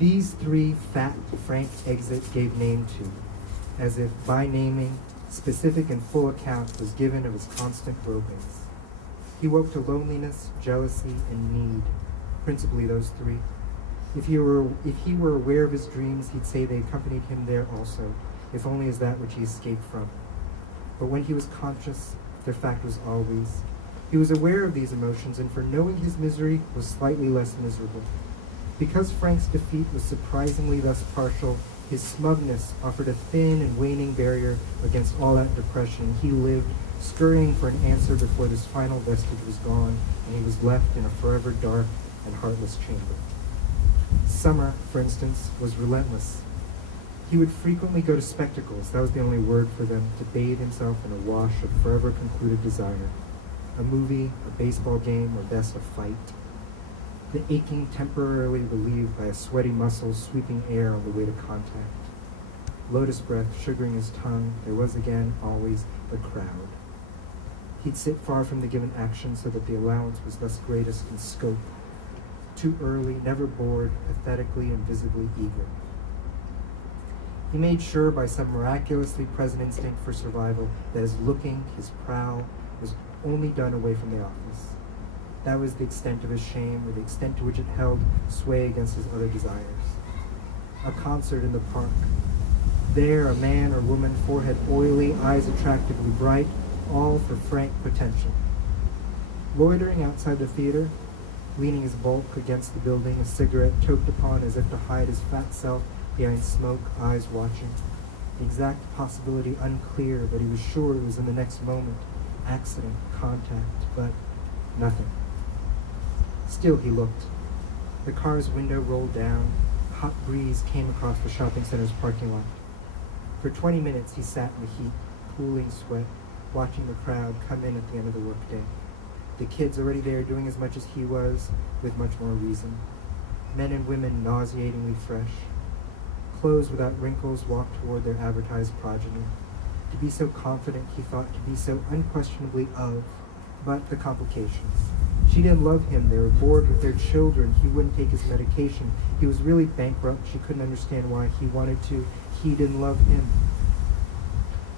These three fat Frank exit gave name to, as if by naming, specific and full account was given of his constant gropings. He woke to loneliness, jealousy, and need, principally those three. If he were aware of his dreams, he'd say they accompanied him there also, if only as that which he escaped from. But when he was conscious, their fact was always. He was aware of these emotions, and for knowing his misery, was slightly less miserable. Because Frank's defeat was surprisingly thus partial, his smugness offered a thin and waning barrier against all that depression. He lived, scurrying for an answer before this final vestige was gone, and he was left in a forever dark and heartless chamber. Summer, for instance, was relentless. He would frequently go to spectacles, that was the only word for them, to bathe himself in a wash of forever concluded desire. A movie, a baseball game, or best a fight. The aching temporarily relieved by a sweaty muscle sweeping air on the way to contact. Lotus breath sugaring his tongue, there was again, always, the crowd. He'd sit far from the given action so that the allowance was thus greatest in scope. Too early, never bored, pathetically and visibly eager. He made sure by some miraculously present instinct for survival that his looking, his prowl, was only done away from the office. That was the extent of his shame, or the extent to which it held sway against his other desires. A concert in the park. There, a man or woman, forehead oily, eyes attractively bright, all for frank potential. Loitering outside the theater, leaning his bulk against the building, a cigarette choked upon as if to hide his fat self behind smoke, eyes watching. The exact possibility unclear, but he was sure it was in the next moment. Accident, contact, but nothing. Still he looked. The car's window rolled down. A hot breeze came across the shopping center's parking lot. For 20 minutes he sat in the heat, pooling sweat, watching the crowd come in at the end of the workday. The kids already there doing as much as he was, with much more reason. Men and women nauseatingly fresh. Clothes without wrinkles walked toward their advertised progeny. To be so confident, he thought, to be so unquestionably of, but the complications. She didn't love him, they were bored with their children, he wouldn't take his medication, he was really bankrupt, she couldn't understand why he wanted to, he didn't love him.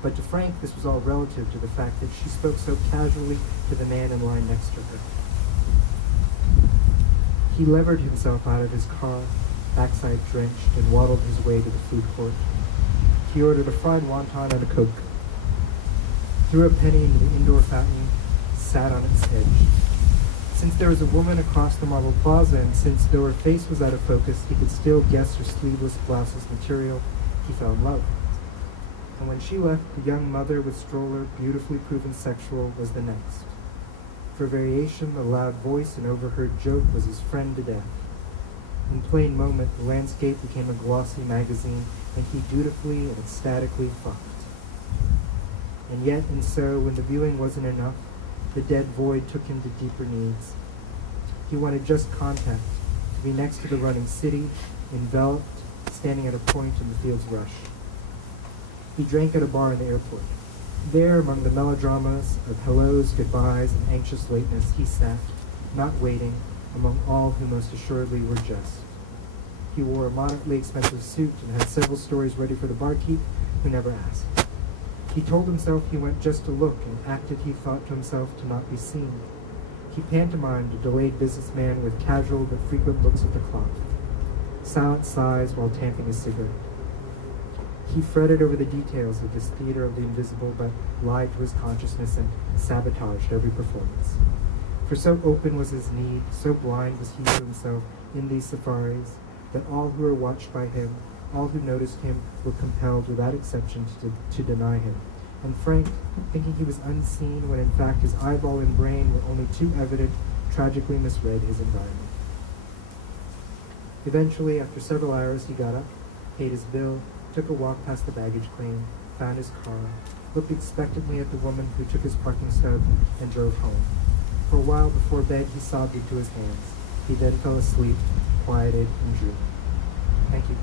But to Frank, this was all relative to the fact that she spoke so casually to the man in line next to her. He levered himself out of his car, backside drenched, and waddled his way to the food court. He ordered a fried wonton and a Coke, threw a penny into the indoor fountain, sat on its edge. Since there was a woman across the marble plaza, and since though her face was out of focus, he could still guess her sleeveless blouse's material, he fell in love. And when she left, the young mother with stroller, beautifully proven sexual, was the next. For variation, the loud voice and overheard joke was his friend to death. In plain moment, the landscape became a glossy magazine, and he dutifully and ecstatically fucked. And yet, and so, when the viewing wasn't enough, the dead void took him to deeper needs. He wanted just contact, to be next to the running city, enveloped, standing at a point in the field's rush. He drank at a bar in the airport. There, among the melodramas of hellos, goodbyes, and anxious lateness, he sat, not waiting, among all who most assuredly were just. He wore a moderately expensive suit and had several stories ready for the barkeep, who never asked. He told himself he went just to look, and acted, he thought to himself, to not be seen. He pantomimed a delayed businessman with casual but frequent looks at the clock. Silent sighs while tamping a cigarette. He fretted over the details of this theater of the invisible, but lied to his consciousness and sabotaged every performance. For so open was his need, so blind was he to himself in these safaris, that all who were watched by him, all who noticed him, were compelled without exception to deny him. And Frank, thinking he was unseen when in fact his eyeball and brain were only too evident, tragically misread his environment. Eventually, after several hours, he got up, paid his bill, took a walk past the baggage claim, found his car, looked expectantly at the woman who took his parking stub, and drove home. For a while before bed, he sobbed into his hands. He then fell asleep, quieted and drew. Thank you.